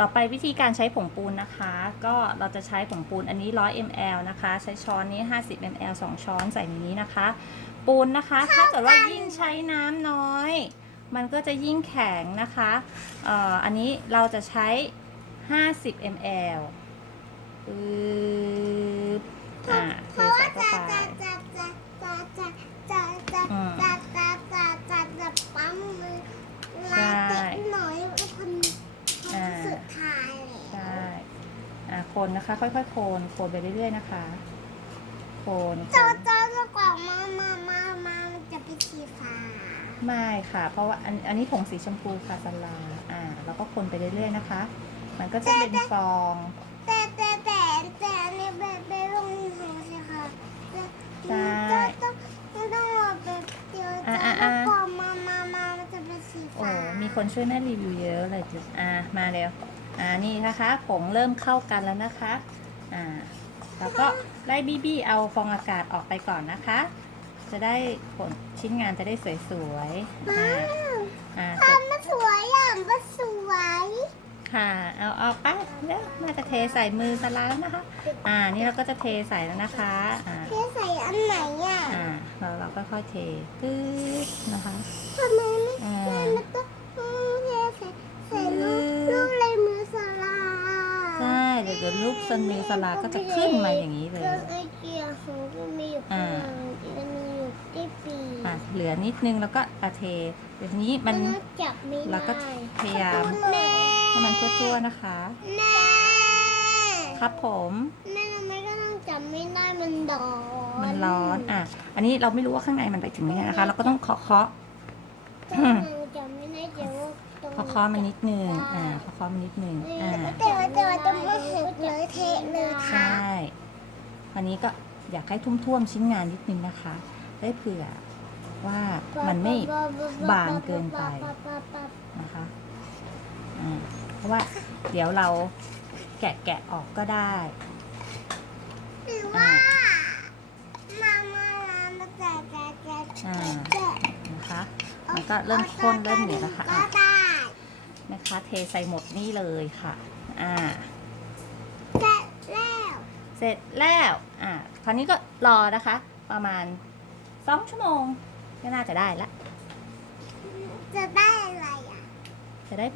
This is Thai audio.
ต่อไปวิธีการใช้ผงปูนนะคะ ก็เราจะใช้ผงปูนอันนี้ 100 ml นะคะ ใช้ช้อนนี้ 50 ml 2 ช้อนใส่ในนี้นะคะ ปูนนะคะ ถ้าเกิดว่ายิ่งใช้น้ำน้อย มันก็จะยิ่งแข็งนะคะเอ่ออันนี้เราจะใช้ 50 ml ปึ๊บอ่าเทเพราะใส่ว่าเข้าจะไป คนนะคะ ค่อยๆ โคนโคนไปเรื่อยๆนะคะ โคนโคเจ้านเจ้าเจ้ากล่องมามามามามันจะเป็นสีฟ้าไม่ค่ะ เพราะว่าอันอันนี้ผงสีชมพูค่ะสลาอ่าแล้วก็คนไปเรื่อยๆนะคะ มันก็จะเป็นฟองแต่แต่แต่แต่อันนี้แบบแบบลงหัวใช่ค่ะแต่ใช่ต้องต้องต้องรอแบบเดียวอะจะอะแล้วอะพอมามามามันจะเป็นสีโอ้ฟ้ามีคนช่วยแม่รีวิวเยอะเลยจุดอ่ามาเร็ว อ่านี่นะคะผงเริ่มเข้ากันแล้วนะคะอ่าแล้วก็ไล่บี้บี้เอาฟองอากาศออกไปก่อนนะคะ จะได้ผลชิ้นงานจะได้สวยๆอ่าอ่าเสร็จทำมันสวยอะมันสวยค่ะเอาเอาไปเดี๋ยวน่าจะเทใส่มือสลาแล้วนะคะ อ่านี่เราก็จะเทใส่แล้วนะคะอ่าเทใส่อันไหนอะอ่าเราเราก็ค่อยๆเทปึ๊บนะคะทำไมไม่อ่าไม่ต้องอืมเทใส่ใส่ลูกลูกลายมือสลา ใช่เดี๋ยวเดี๋ยวรูปซันมิวสลาก็จะขึ้นมาอย่างนี้เลยเครื่องไอเกียของก็มีอยู่ข้างหลังจะมีอยู่ที่ปีอะเหลือนิดนึงแล้วก็อาเทเดี๋ยวนี้มันแล้วจับไม่ได้เราก็พยายามแม่ให้มันทั่วๆนะคะ แม่ครับผมแม่ทำไมก็ต้องจับไม่ได้มันร้อนมันร้อนอะอันนี้เราไม่รู้ว่าข้างในมันไปถึงไหนนะคะ เราก็ต้องเคาะเคาะต้องจับไม่ได้เดี๋ยว ตรงเคาะเคาะมันนิดนึงอ่าเคาะเคาะมันนิดนึงอ่าแต่ว่าแต่ว่าต้องไม่เห็นเลยเทะเลยใช่วันนี้ก็อยากให้ทุ่วมๆชิ้นงานนิดนึงนะคะ ได้เผื่อว่ามันไม่บางเกินไปนะคะอ่าเพราะว่าเดี๋ยวเราแกะแกะออกก็ได้หรือว่ามามามาแจกแจกแจกอ่าแจกนะคะมันก็เริ่มข้นเริ่มเหนียวแล้วค่ะก็อะได้ นะคะ เทใส่หมดนี่เลยค่ะ อ่าแจกแล้ว เสร็จแล้ว อ่า คราวนี้ก็รอนะคะ ประมาณสองชั่วโมงก็น่าจะได้ละ จะได้อะไรอะ จะได้